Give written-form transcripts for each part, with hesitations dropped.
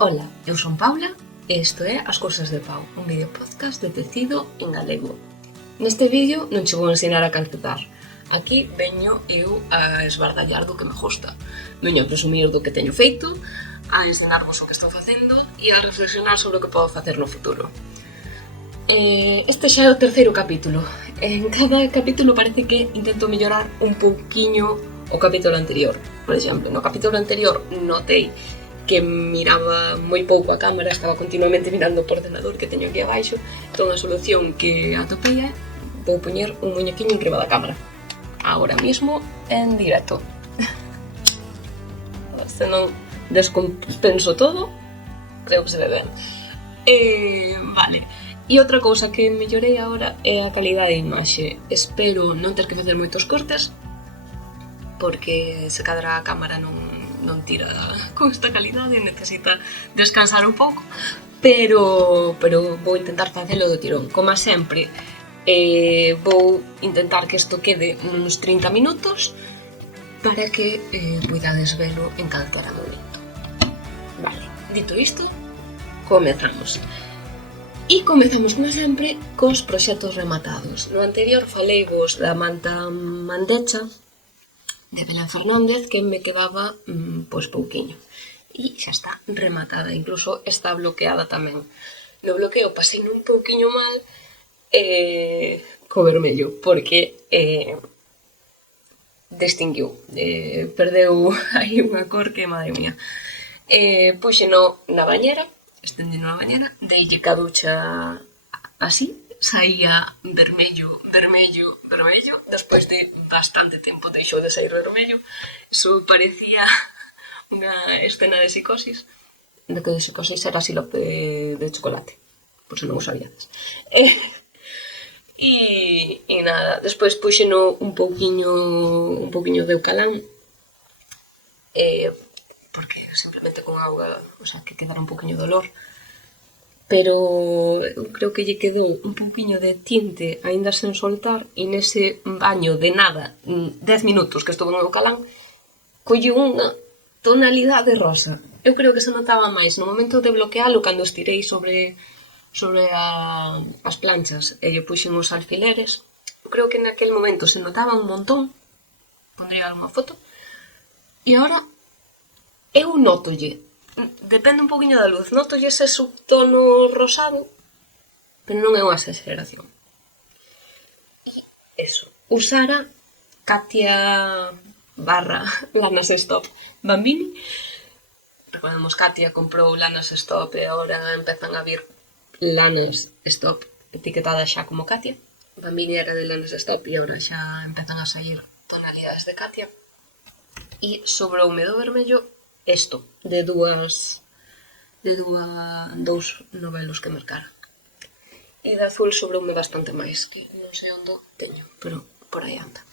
Ola, eu son Paula e isto é As Cousas de Pau, un vídeo podcast de tecido en galego. Neste vídeo non che vou ensinar a calcetar. Aquí veño eu a esbardallar do que me gusta. Veño a presumir do que teño feito, a ensinarvos o que estou facendo e a reflexionar sobre o que podo facer no futuro. Este xa é o terceiro capítulo. En cada capítulo parece que intento mellorar un pouquiño o capítulo anterior. Por exemplo, no capítulo anterior notei que miraba moi pouco a cámara, estaba continuamente mirando o ordenador que teño aquí abaixo, entón a solución que atopei é vou poñer un muñequiño enriba da cámara. Ahora mismo en directo. Se non descompenso todo, creo que se ve ben. Vale. E outra cousa que mellorei agora é a calidade de imaxe. Espero non ter que facer moitos cortes, porque se cadra a cámara non tira con esta calidade, necesita descansar un pouco, pero vou intentar facelo do tirón. Como sempre, vou intentar que isto quede uns 30 minutos para que poidades velo en calquera momento. Vale, dito isto, comezamos. E comezamos, como sempre, cos proxectos rematados. No anterior faleivos da manta mandecha de Belén Fernández, que me quedaba pois pouquiño. E xa está rematada, incluso está bloqueada tamén. No bloqueo pasei un pouquiño mal co vermello, porque distinguiu, perdeu aí unha cor que, madre mía. Puxeno na bañera, estendino na bañera, deille ca ducha así, saía vermello, despois de bastante tempo deixou de sair vermello, eso parecía unha escena de psicosis, de que de psicosis era sirope de chocolate, por se non o sabíades. E nada, despois puxeno un pouquiño de Eucalán, porque simplemente con auga, o sea, que quedara un pouquiño de olor, pero eu creo que lle quedou un pouquiño de tinte aínda sen soltar e nese baño de nada, 10 minutos que estuve en Eucalán, colle unha tonalidade rosa. Eu creo que se notaba máis no momento de bloquealo cando estirei sobre as planchas e lle puxen os alfileres. Eu creo que naquel momento se notaba un montón, pondría algunha foto, e agora eu notolle, depende un pouquiño da luz, notolle ese subtono rosado, pero non é unha exageración. E eso, usara Katia /Lanas Stop Bambini. Recordemos, Katia comprou Lanas Stop e agora empezan a vir Lanas Stop etiquetada xa como Katia. Bambini era de Lanas Stop e agora xa empezan a sair tonalidades de Katia. E sobroume do vermello isto, de dous novelos que mercara. E de azul sobroume bastante máis, que non sei onde teño, pero por aí anda.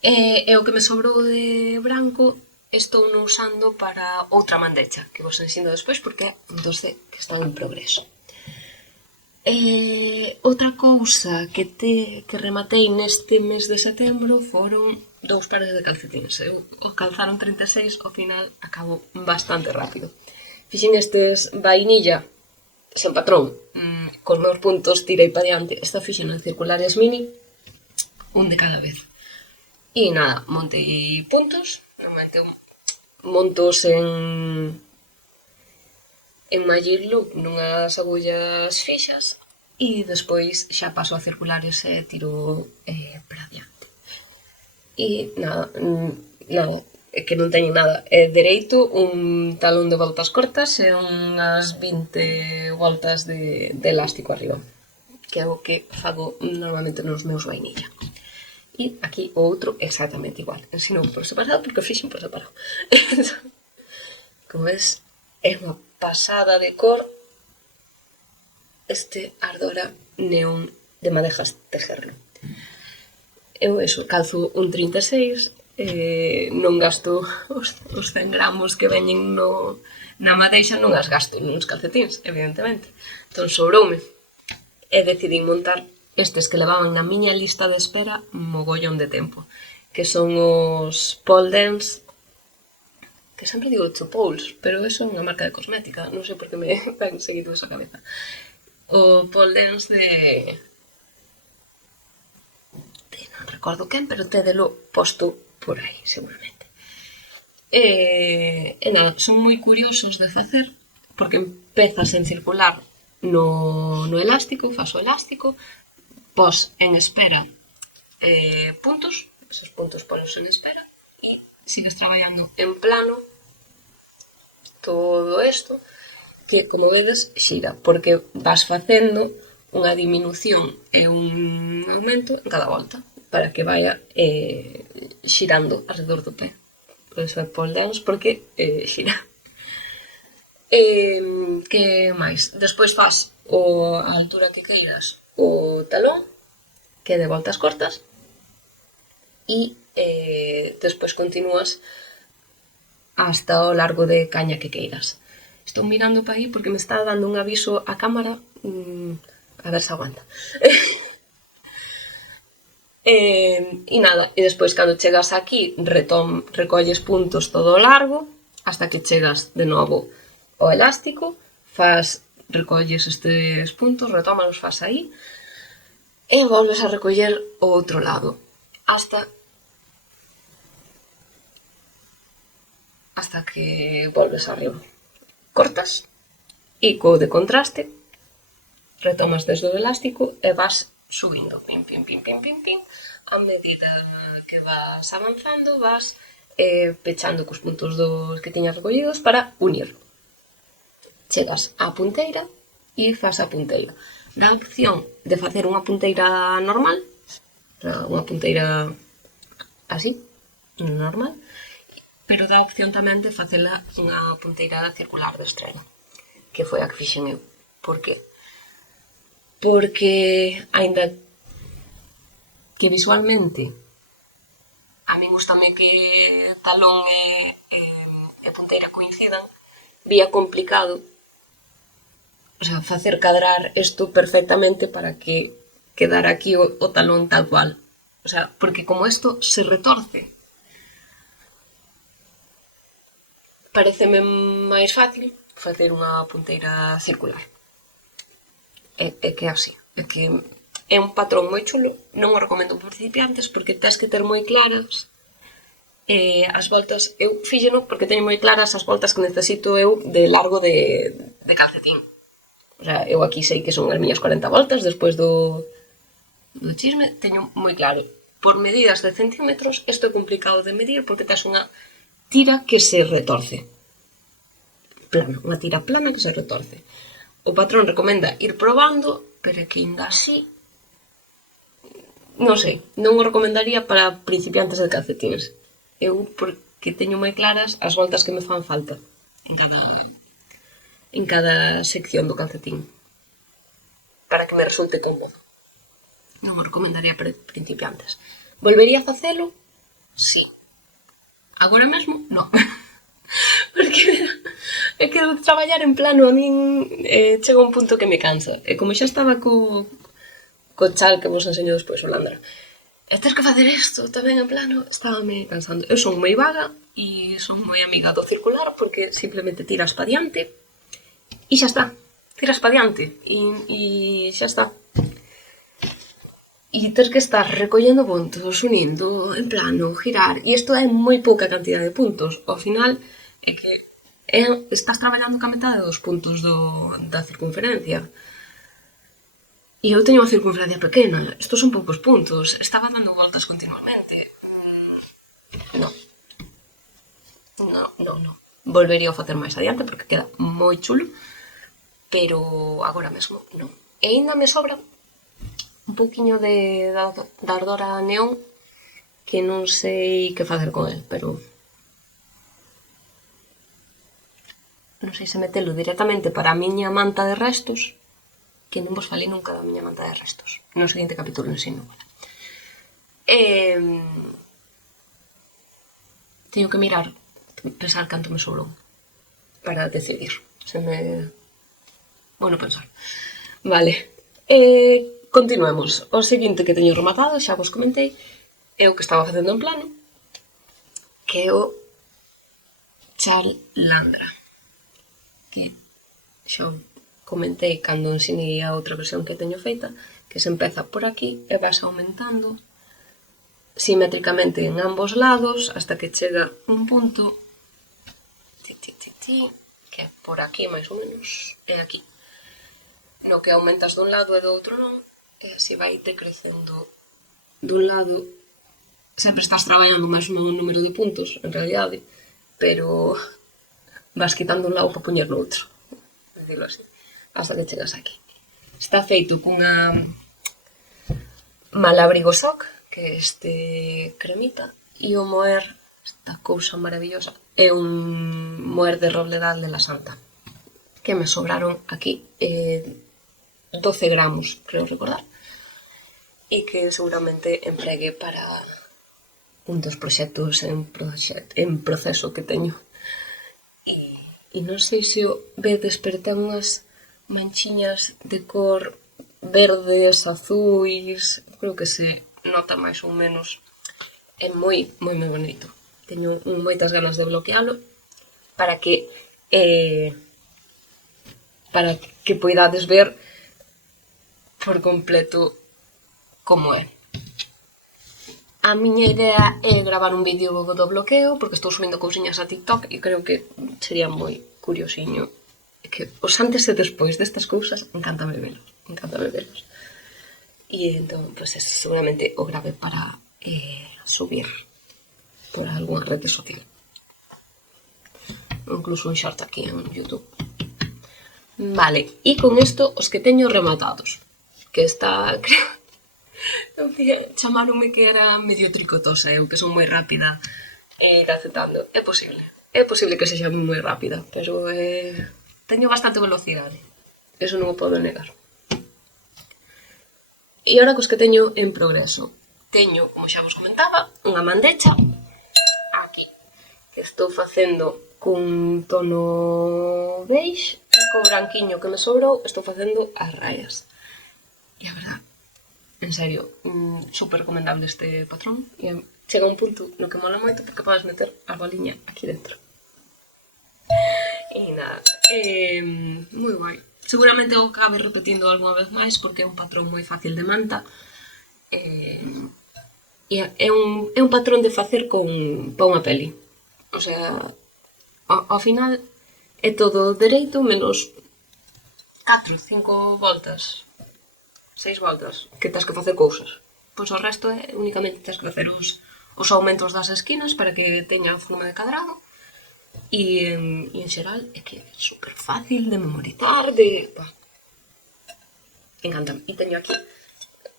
E o que me sobrou de branco estou non usando para outra mandecha, que vos ensino despois porque é un doce que está en progreso. Outra cousa que rematei neste mes de setembro foron 2 pares de calcetines. Eu calzaron 36, ao final acabo bastante rápido. Fixen estes vainilla sen patrón, cos meus puntos tirei pa diante. Esta fixen en circulares mini, un de cada vez. E nada, montei puntos, normalmente montos en Magic Loop nunhas agullas fixas e despois xa paso a circulares e tiro para diante. E nada, é que non teño nada. Dereito, un talón de voltas cortas e unhas 20 voltas de elástico arriba, que é o que fago normalmente nos meus vainilla. E aquí o outro exactamente igual. Ensino por separado porque o fixen por separado. Como ves, é unha pasada de cor este Ardora Neón de Madejas Tejerno. Eu calzo un 36, non gasto os 100 gramos que veñen na madeixa, non as gasto nos calcetins, evidentemente. Entón sobroume e decidí montar estes que levaban na miña lista de espera mogollón de tempo, que son os pole dance que sempre digo Chopouls, pero eso é unha marca de cosmética, non sei por que me ten seguido esa cabeza. O pole dance de non recordo quen, pero tédelo posto por aí, seguramente. E nada, son moi curiosos de facer, porque empezas en circular no elástico, fas o elástico, pos en espera puntos, esos puntos polos en espera, e sigues traballando en plano todo isto, que, como vedes, xira, porque vas facendo unha diminución e un aumento en cada volta, para que vaya xirando alrededor do pé. Por eso é pole dance, porque xira. Que máis? Despois faz a altura que queiras o talón, que é de voltas cortas, e despois continúas hasta o largo de caña que queiras. Estou mirando para aí porque me está dando un aviso a cámara, a ver se aguanta. E nada, e despois cando chegas aquí recolles puntos todo o largo hasta que chegas de novo ao elástico, recolles estes puntos, retómalos, fas aí e volves a recoller o outro lado hasta que volves arriba. Cortas e co de contraste retomas desde o elástico e vas subindo, pim, pim, pim, pim, pim, pim. A medida que vas avanzando, vas pechando cos puntos dos que tiñas recollidos para unir. Chegas á punteira e fas a punteira. Dá a opción de facer unha punteira normal, unha punteira así, normal, pero dá a opción tamén de facela unha punteira circular de estrela, que foi a que fixen eu. Por que? Porque, aínda que visualmente a min gustame que talón e punteira coincidan, vía complicado, o sea, facer cadrar isto perfectamente para que quedara aquí o talón tal cual. O sea, porque como isto se retorce, pareceme máis fácil facer unha punteira circular. É que é así. É que é un patrón moi chulo, non o recomendo para principiantes porque tens que ter moi claras as voltas. Eu fíxeno porque teño moi claras as voltas que necesito eu de largo de calcetín. O sea, eu aquí sei que son as miñas 40 voltas despois do chisme, teño moi claro. Por medidas de centímetros, isto é complicado de medir porque tens unha tira que se retorce. Plana, unha tira plana que se retorce. O patrón recomenda ir probando, pero que ainda así, non sei, non o recomendaría para principiantes de calcetines. Eu, porque teño moi claras as voltas que me fan falta en cada sección do calcetín, para que me resulte cómodo. Non o recomendaría para principiantes. Volvería a facelo? Sí. Agora mesmo, non. Porque é que traballar en plano a min chega un punto que me cansa. E como xa estaba co chal que vos enseño despois, o Landra, e ter que facer isto tamén en plano, estábame cansando. Eu son moi vaga e son moi amiga do circular porque simplemente tiras pa diante e xa está. Tiras pa diante e xa está. E ter que estar recollendo puntos, unindo, en plano, girar. E isto é moi pouca cantidad de puntos. Ao final, é que estás traballando ca metade dos puntos da circunferencia. E eu teño unha circunferencia pequena. Estos son poucos puntos. Estaba dando voltas continuamente. Non. Volvería a facer máis adiante porque queda moi chulo. Pero agora mesmo non. E ainda me sobra un pouquiño de ardora neón que non sei que facer con el, pero non sei se metelo directamente para a miña manta de restos, que non vos falei nunca da miña manta de restos. No seguinte capítulo ensino. Teño que mirar, pensar canto me sobrou para decidir. Bueno, pensar. Vale. Continuemos. O seguinte que teño rematado, xa vos comentei, é o que estaba facendo en plano, que é o chalandra, que xa comentei cando ensinei a outra versión que teño feita, que se empeza por aquí e vas aumentando simétricamente en ambos lados hasta que chega un punto que é por aquí máis ou menos, e aquí, no que aumentas dun lado e do outro non, e así vai te crecendo dun lado. Sempre estás traballando o mesmo número de puntos, en realidade, pero vas quitando un lado para poñer no outro, dicilo así, hasta que chegas aquí. Está feito cunha Malabrigo Sock, que é este cremita, e o moer, esta cousa maravillosa, é un moer de robledal de la Santa, que me sobraron aquí 12 gramos, creo recordar, e que seguramente empregue para un dos proxectos en proceso que teño. E non sei se o vedes, pero ten unhas manchiñas de cor verdes, azuis, creo que se nota máis ou menos. É moi bonito. Teño moitas ganas de bloquealo para que poidades ver por completo como é. A miña idea é gravar un vídeo do bloqueo, porque estou subindo cousiñas a TikTok e creo que sería moi curiosiño. Que os antes e despois destas cousas encántame velos. E entón, pues, seguramente o grave para subir por algunha rede social. Incluso un short aquí en YouTube. Vale, e con isto os que teño rematados. Que está... Chamaronme que era medio tricotosa, eu que son moi rápida gacetando. É posible que sexa moi rápida, pero teño bastante velocidade, eso non o podo negar. E agora cos que teño en progreso, teño, como xa vos comentaba, unha mandecha aquí, que estou facendo cun tono beige e co branquiño que me sobrou estou facendo as rayas. E a verdad, en serio, super recomendable este patrón. E chega un punto no que mola moito porque podes meter a boliña aquí dentro. E nada, moi guai. Seguramente o acabe repetindo algunha vez máis porque é un patrón moi fácil de manta. E é un patrón de facer para unha peli. O sea, ao final é todo dereito menos 4, 5 voltas. 6 voltas, que tens que facer cousas. Pois o resto é únicamente tens que facer os aumentos das esquinas para que teña forma de cadrado e en xeral é que é super fácil de memorizar, encantame. E teño aquí,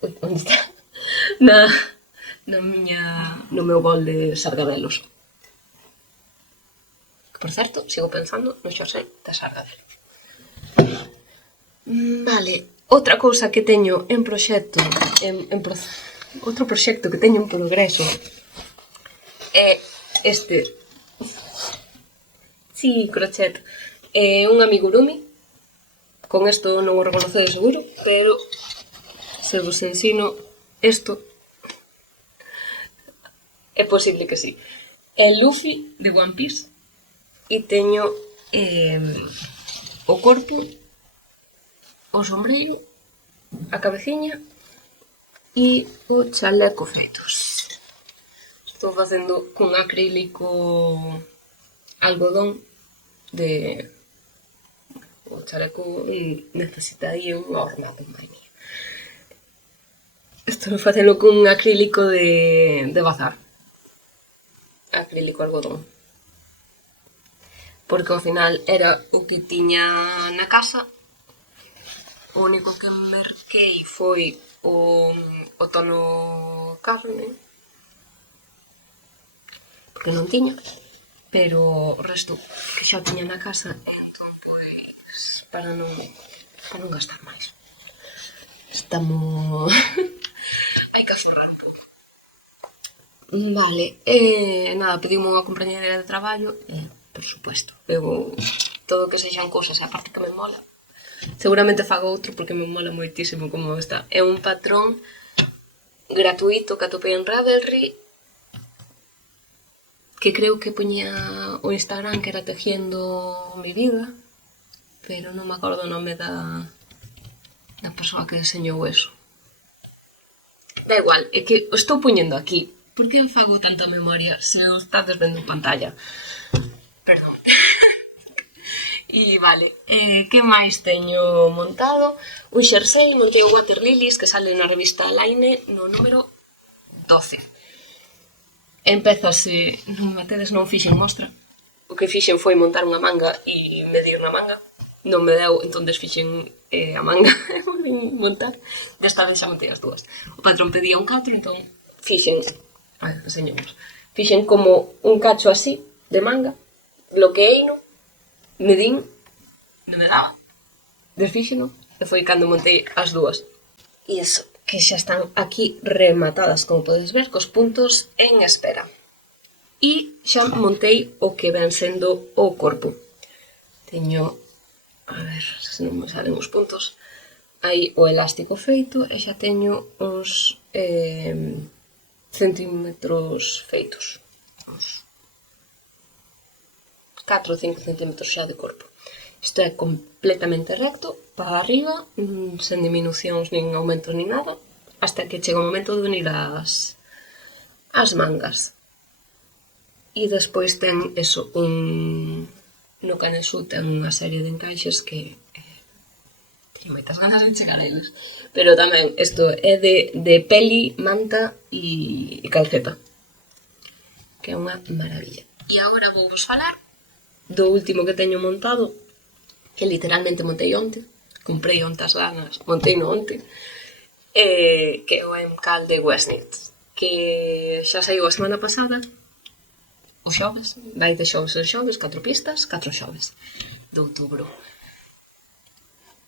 onde está? No meu bol de sargadelos. Que, por certo, sigo pensando no xosei da sargadelo. Vale. Outra cousa que teño en proxecto, outro proxecto que teño en progreso é este. Sí, crochet. É un amigurumi. Con isto non o reconocedes seguro, pero se vos ensino isto, é posible que sí. É Luffy de One Piece e teño o corpo, o sombreiro, a cabeciña e o chaleco feitos. Estou facendo cun acrílico algodón de o chaleco e necesitaría un ornado máis. Estou facendo cun acrílico de bazar. Acrílico algodón. Porque ao final era o que tiña na casa. O único que merquei foi o tono carne, porque non tiña, pero o resto que xa tiña na casa, entón, pois, para non gastar máis. Estamos... hai que hacerlo un pouco. Vale, nada, pediume unha compañera de traballo, por supuesto, eu todo que sexan cousas, a parte que me mola, seguramente fago outro porque me mola moitísimo como está. É un patrón gratuito que atopei en Ravelry que creo que poñía o Instagram que era Tejiendo mi vida, pero non me acordo o nome da persoa que deseñou eso. Da igual, é que o estou poñendo aquí. Por que fago tanta memoria se o estades vendo en pantalla? Perdón. E vale, que máis teño montado? Un xersei, montei o Water Lilies que sale na revista Line no número 12. Empezase, non me tedes, non fixen mostra. O que fixen foi montar unha manga e medir na manga. Non me deu, entón fixen a manga e volvín montar. Desta vez xa montei as dúas. O patrón pedía un 4, entón fixen, enseñamos, fixen como un cacho así de manga, bloqueeino, medín, non me daba, desfíxeno, e foi cando montei as dúas. E iso, que xa están aquí rematadas, como podes ver, cos puntos en espera. E xa montei o que ven sendo o corpo. Teño, a ver se non me salen os puntos, aí o elástico feito e xa teño os centímetros feitos. Uns 4 ou 5 centímetros xa de corpo. Isto é completamente recto, para arriba, sen diminucións nin aumentos nin nada, hasta que chega o momento de unir as mangas. E despois ten eso, no canexú ten unha serie de encaixes que teño moitas ganas de chegar a eles. Pero tamén, isto é de peli, manta e calceta, que é unha maravilla. E agora vou vos falar do último que teño montado, que literalmente montei onte, comprei onte as lanas, montei no onte, que é o Emcal de Westnitz, que xa saiu a semana pasada, o xoves, vai de xoves en xoves, 4 pistas, 4 xoves de outubro.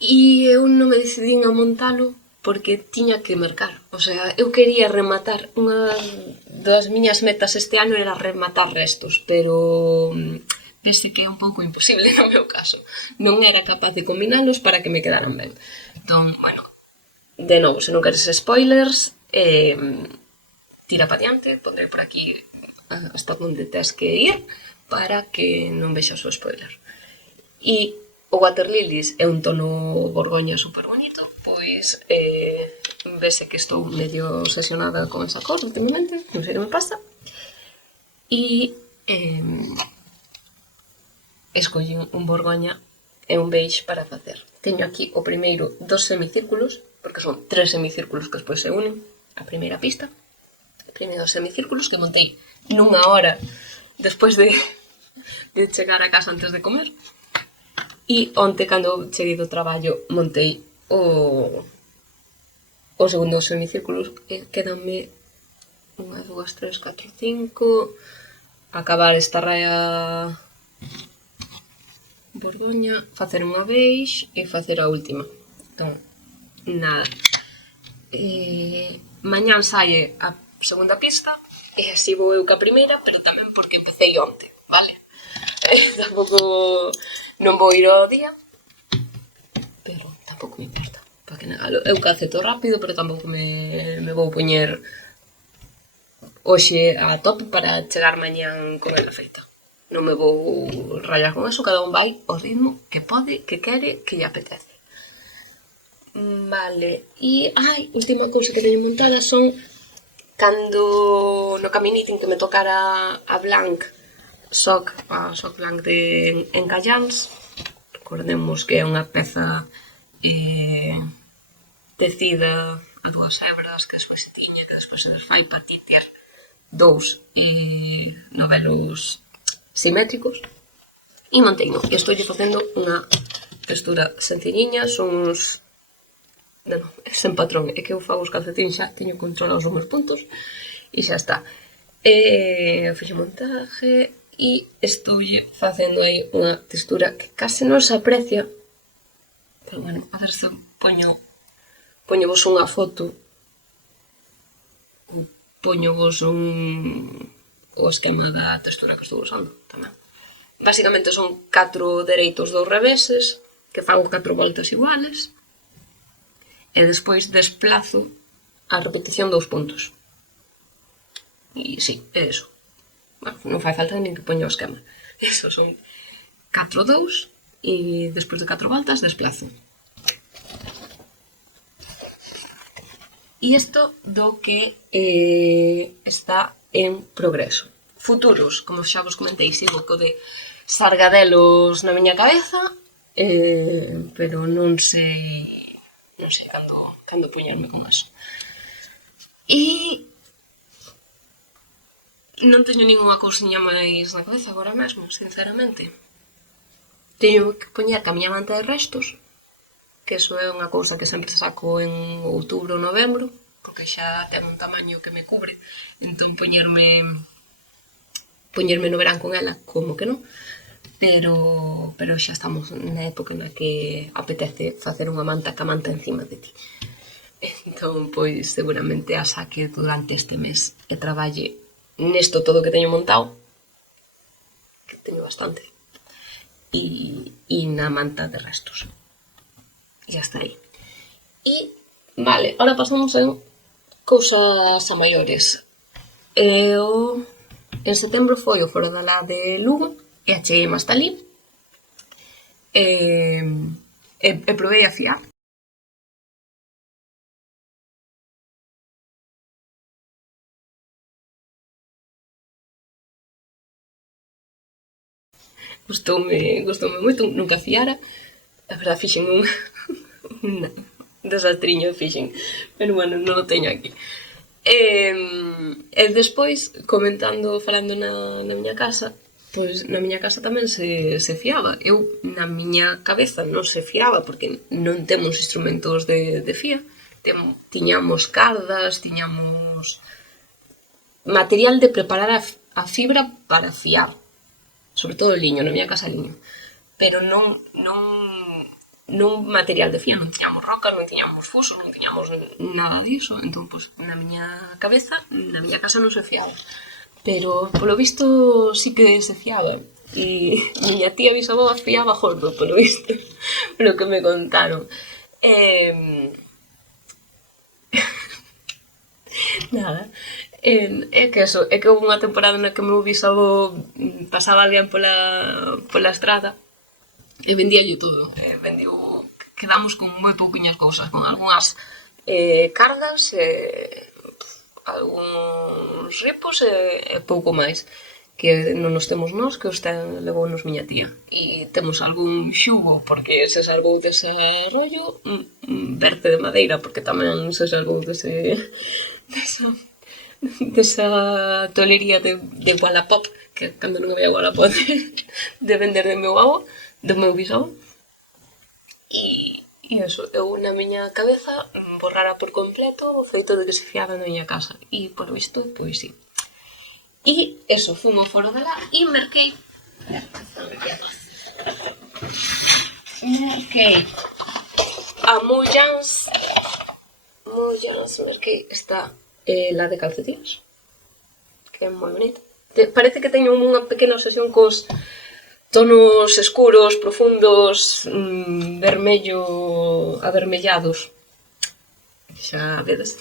E eu non me decidín a montalo porque tiña que mercar, o sea, eu quería rematar, unha das miñas metas este ano era rematar restos, pero vese que é un pouco imposible no meu caso. Non era capaz de combinalos para que me quedaran ben. Entón, bueno, de novo, se non queres spoilers, tira pa diante, pondrei por aquí hasta onde tes que ir para que non vexas o spoiler. E o Water Lilies é un tono borgoña super bonito, pois vese que estou medio obsesionada con esa cor últimamente, non sei que me pasa. E escolli un borgoña e un beige para facer. Teño aquí o primeiro dos semicírculos, porque son 3 semicírculos que despois se unen, a primeira pista, o primeiro dos semicírculos que montei nunha hora despois de chegar a casa antes de comer. E onte, cando cheguei do traballo, montei o segundo dos semicírculos, e quedanme 1, 2, 3, 4, 5, acabar esta raia borgoña, facer unha beige e facer a última. Entón, nada. Mañán sae a segunda pista e así vou eu ca primeira, pero tamén porque empecé onte, vale? Tampouco non vou ir ao día, pero tampouco me importa, para que negalo. Eu caceto rápido, pero tampouco me vou poñer hoxe a tope para chegar mañán con ela feita. Non me vou rayar con eso, cada un vai ao ritmo que pode, que quere, que lle apetece. Vale, e última cousa que teño montada son cando no Caminiting que me tocara a Blanc Soc Blanc de Encallans. Recordemos que é unha peza tecida a 2 hebras que despois se tiña, que despois se desfai para ti ter 2 novelos simétricos, e manteino. E estou facendo unha textura sencilliña, son uns... Non, sen patrón, é que eu fago os calcetíns xa, teño controlados os meus puntos, e xa está. Fixo montaje, e estou facendo aí unha textura que case non se aprecia, pero bueno, a ver se poño vos unha foto, ou poño vos o esquema da textura que estou usando tamén. Básicamente son 4 dereitos, 2 reveses, que fago 4 voltas iguales, e despois desplazo a repetición 2 puntos. E sí, é eso. bueno, non fai falta nin que poña o esquema. Eso son 4 dous e despois de 4 voltas desplazo. E isto do que está en progreso. Futuros, como xa vos comentei, sigo co de sargadelos na miña cabeza, pero non sei cando poñerme con eso. E non teño ninguna cousiña máis na cabeza agora mesmo, sinceramente. Teño que poñer que a miña manta de restos, que eso é unha cousa que sempre saco en outubro ou novembro, porque xa ten un tamaño que me cubre, entón poñerme no verán con ela, como que non, pero xa estamos na época na que apetece facer unha manta ca manta encima de ti. Entón, pois, seguramente a saque durante este mes e traballe nesto todo que teño montado, que teño bastante, e na manta de restos. E hasta aí. E, vale, ahora pasamos en cousas a maiores. En setembro foi o Foro da La de Lugo e acheguei-me hasta ali. E provei a fiar. Gustoume moito, nunca fiara. A verdad, fixen un desastriño, pero bueno, non o teño aquí. E despois, falando na miña casa, pois na miña casa tamén se fiaba. Eu, na miña cabeza, non se fiaba, porque non temos instrumentos de fía. Tiñamos cardas, tiñamos material de preparar a fibra para fiar. Sobre todo liño, na miña casa liño. Pero non material de fía, non tiñamos rocas, non tiñamos fusos, non tiñamos nada diso. Entón, pois, na miña cabeza, na miña casa non se fiaba. Pero, polo visto, sí que se fiaba. E miña tía bisavó fiaba gordo, polo visto, polo que me contaron. Nada. É que eso, é que houve unha temporada na que o meu bisavó pasaba alguén pola estrada e vendíalle todo. Quedamos con moi pouquiñas cousas, con algunhas cardas, algúns ripos e pouco máis, que non nos temos nós, que os levounos miña tía. E temos algún xugo, porque se salvou dese rollo, verte de madeira, porque tamén se salvou desa tolería de Wallapop, que cando non había Wallapop de vender do meu bisavó. E eso, eu na miña cabeza borrara por completo o feito de que se fiaba na miña casa. E, por visto, pois sí. E eso, fui ao Foro de La e merquei a Mollans, merquei esta la de calcetines, que é moi bonita. Parece que teño unha pequena obsesión cos tonos escuros, profundos, vermello avermellados, xa vedes.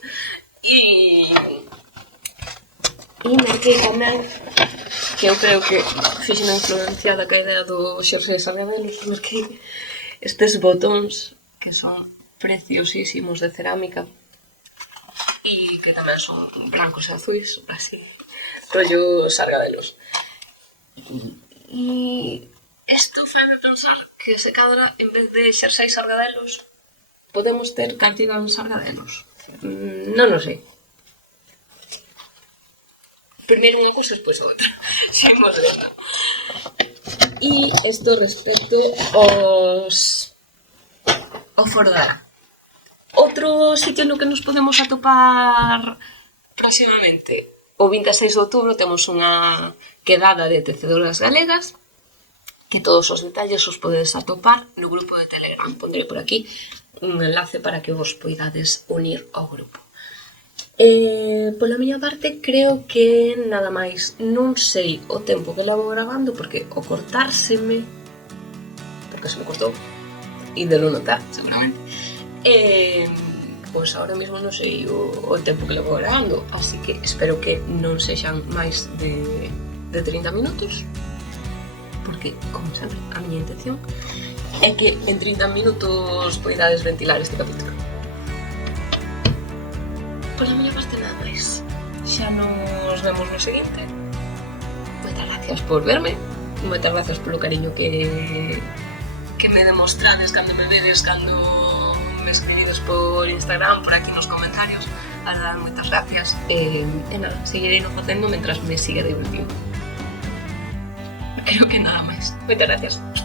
E merquei tamén, que eu creo que fixen influenciada ca idea do xersei sargadelos, merquei estes botóns que son preciosísimos de cerámica e que tamén son blancos e azuis, así, rollo sargadelos. E isto faime pensar que se cadra, en vez de xersei sargadelos, podemos ter cardigan sargadelos. Non o sei. Primeiro unha cousa, despois a outra. Seguimos vendo. E isto respecto ao Foro da La. Outro sitio no que nos podemos atopar próximamente, o 26 de outubro temos unha quedada de tecedoras galegas, que todos os detalles os podedes atopar no grupo de Telegram. Pondré por aquí un enlace para que vos poidades unir ao grupo. Pola miña parte, creo que nada máis. Non sei o tempo que levo gravando, porque o cortárseme, porque se me cortou, e de non notar, seguramente, pois ahora mesmo non sei o tempo que levo gravando, así que espero que non sexan máis de de 30 minutos, porque, como sempre, a miña intención é que en 30 minutos poidades ventilar este capítulo. Pola miña parte nada máis. Xa nos vemos no seguinte. Moitas gracias por verme, moitas gracias polo cariño que me demostrades cando me vedes, cando me escribides por Instagram, por aquí nos comentarios. A verdade, moitas gracias. E nada, seguirei no facendo mentras me siga divertindo. Creo que nada máis. Moitas gracias.